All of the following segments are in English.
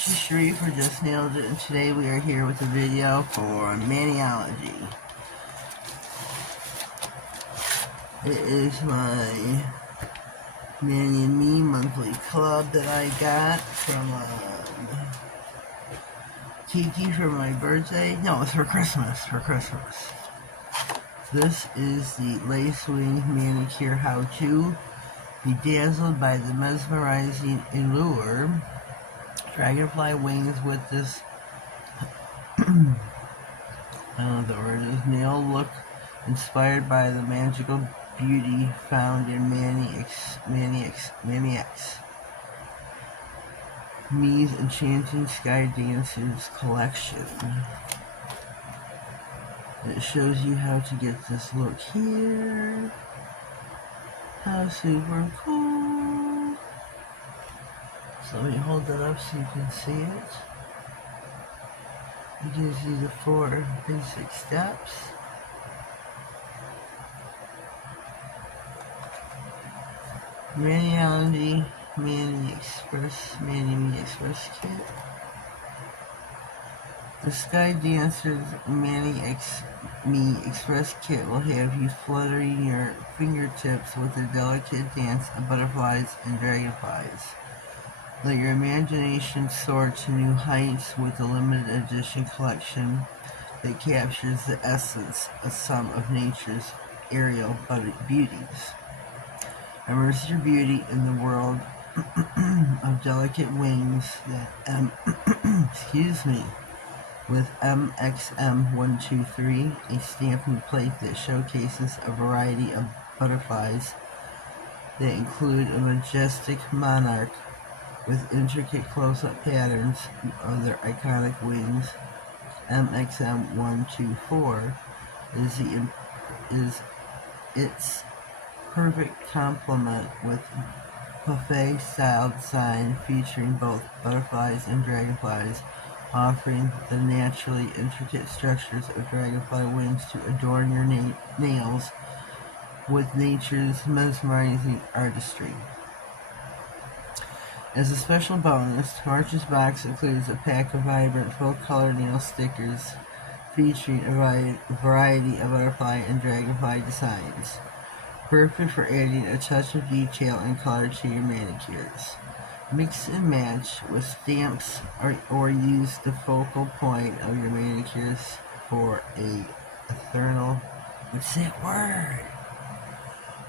this is Sheree for Just.nailedit, and today we are here with a video for Maniology. It is my Mani and Me monthly club that I got from Kiki for my birthday. No, it's for Christmas. This is the Lace Wing Manicure How-To. Be dazzled by the mesmerizing allure. Dragonfly wings with this, I don't know the word is, nail look inspired by the magical beauty found in Me's Enchanting Sky Dancers collection. It shows you how to get this look here. How super cool. So let me hold that up so you can see it. It gives you the 4 basic steps. Maniology Mani Express Kit. The Sky Dancers Me Express Kit will have you fluttering your fingertips with a delicate dance of butterflies and dragonflies. Let your imagination soar to new heights with a limited edition collection that captures the essence of some of nature's aerial beauties. Immerse your beauty in the world of delicate wings that with MXM123, a stamping plate that showcases a variety of butterflies that include a majestic monarch with intricate close-up patterns of their iconic wings. MXM124 is its perfect complement with buffet-styled design featuring both butterflies and dragonflies, offering the naturally intricate structures of dragonfly wings to adorn your nails with nature's mesmerizing artistry. As a special bonus, March's box includes a pack of vibrant full-color nail stickers featuring a variety of butterfly and dragonfly designs, perfect for adding a touch of detail and color to your manicures. Mix and match with stamps or use the focal point of your manicures for a ethereal, what's that word?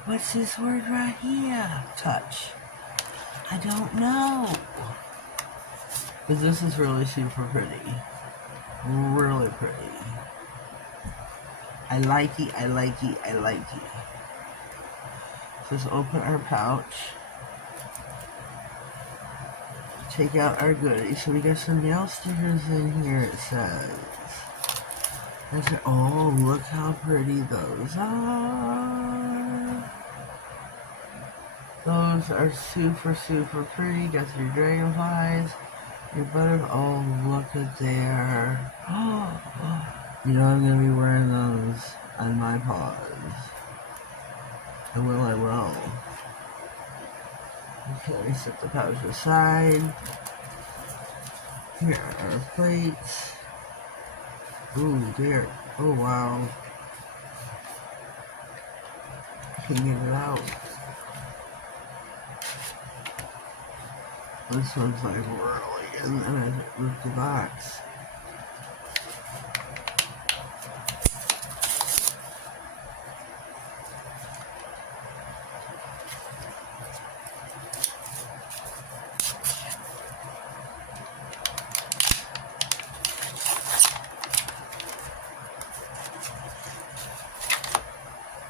What's this word right here? Touch. I don't know. But this is really super pretty. Really pretty. I like it. Let's open our pouch. Take out our goodies. So we got some nail stickers in here, it says. Oh, look how pretty those are. Those are super pretty. Got your dragonflies, your oh, look at there. You know I'm going to be wearing those on my paws. I will. Okay, let me set the pouch aside. Here are our plates. Ooh, there. Oh, wow. I can get it out. This one's like really, and then I ripped the box.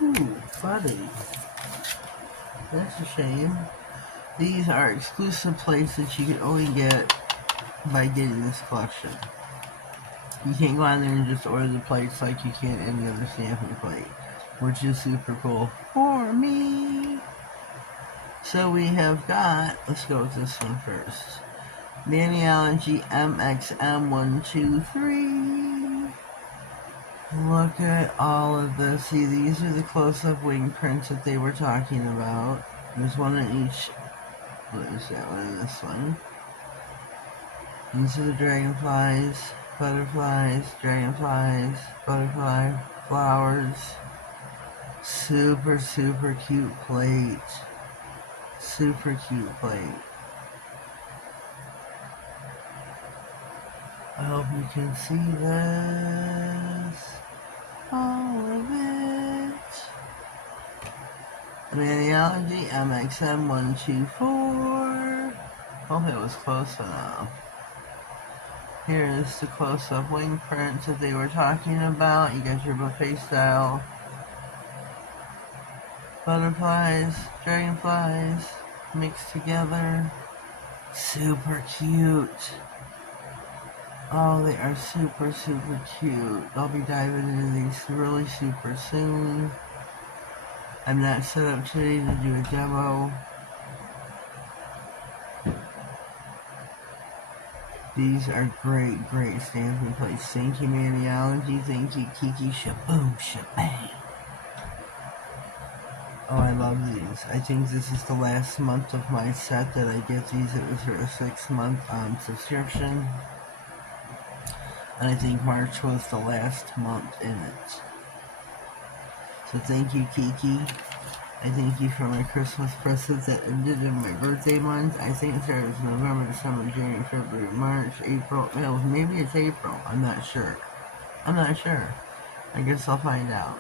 Ooh, buddy. That's a shame. These are exclusive plates that you can only get by getting this collection. You can't go on there and just order the plates like you can any other stamping plate, which is super cool for me. So we have got, let's go with this one first. Maniology MXM123. Look at all of this. See, these are the close-up wing prints that they were talking about. There's one in each. What is that one and this one? These are the dragonflies, butterflies, dragonflies, butterfly, flowers. Super, super cute plate. Super cute plate. I hope you can see this. All of it. Maniology MXM124. Hope it was close enough. Here is the close-up wing prints that they were talking about. You got your buffet style butterflies, dragonflies mixed together. Super cute. Oh, they are super, super cute. I'll be diving into these really super soon. I'm not set up today to do a demo. These are great, great stamping plates. Thank you, Maniology. Thank you, Kiki. Shaboom, shabang. Oh, I love these. I think this is the last month of my set that I get these. It was for a 6-month subscription. And I think March was the last month in it. So thank you, Kiki. I thank you for my Christmas presents that ended in my birthday month. I think it started with November, December, January, February, March, April. No, maybe it's April. I'm not sure. I guess I'll find out.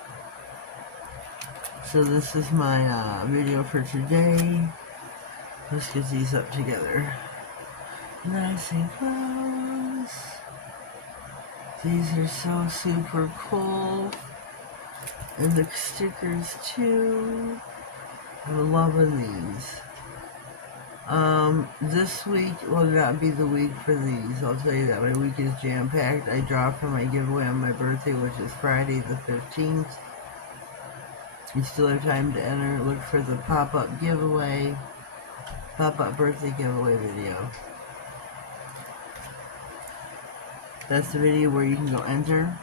So this is my video for today. Let's get these up together. Nice and close. These are so super cool. And the stickers too. I'm loving these. This week will not be the week for these. I'll tell you that. My week is jam-packed. I draw for my giveaway on my birthday, which is Friday the 15th. You still have time to enter. Look for the pop-up giveaway, pop-up birthday giveaway video. That's the video where you can go enter.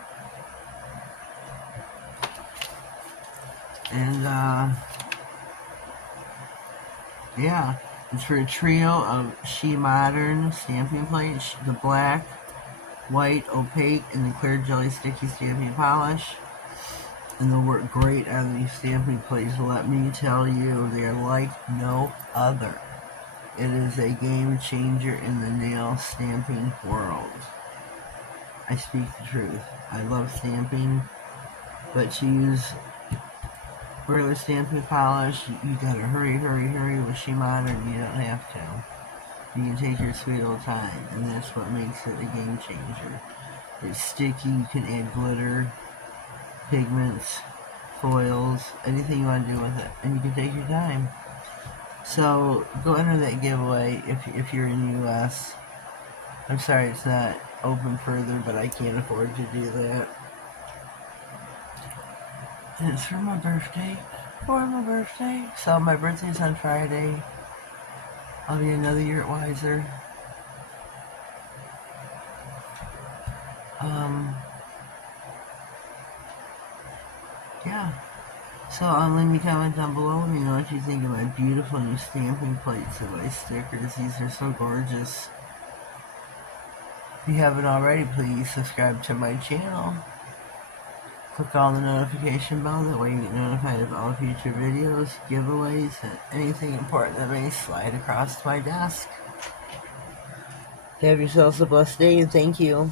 And, yeah, it's for a trio of She Modern stamping plates, the black, white, opaque, and the clear jelly sticky stamping polish. And they'll work great on these stamping plates. Let me tell you, they're like no other. It is a game changer in the nail stamping world. I speak the truth. I love stamping, but to use regular stamping polish, you gotta hurry with She Modern. You don't have to. You can take your sweet old time, and that's what makes it a game changer. It's sticky. You can add glitter, pigments, foils, anything you want to do with it, and you can take your time. So go enter that giveaway if you're in the US. I'm sorry it's not open further, but I can't afford to do that. And it's for my birthday. So my birthday's on Friday. I'll be another year wiser. Yeah. So leave me a comment down below. Let me know what you think of my beautiful new stamping plates and my stickers. These are so gorgeous. If you haven't already, please subscribe to my channel. Click on the notification bell, that way you get notified of all future videos, giveaways, and anything important that may slide across my desk. Have yourselves a blessed day, and thank you.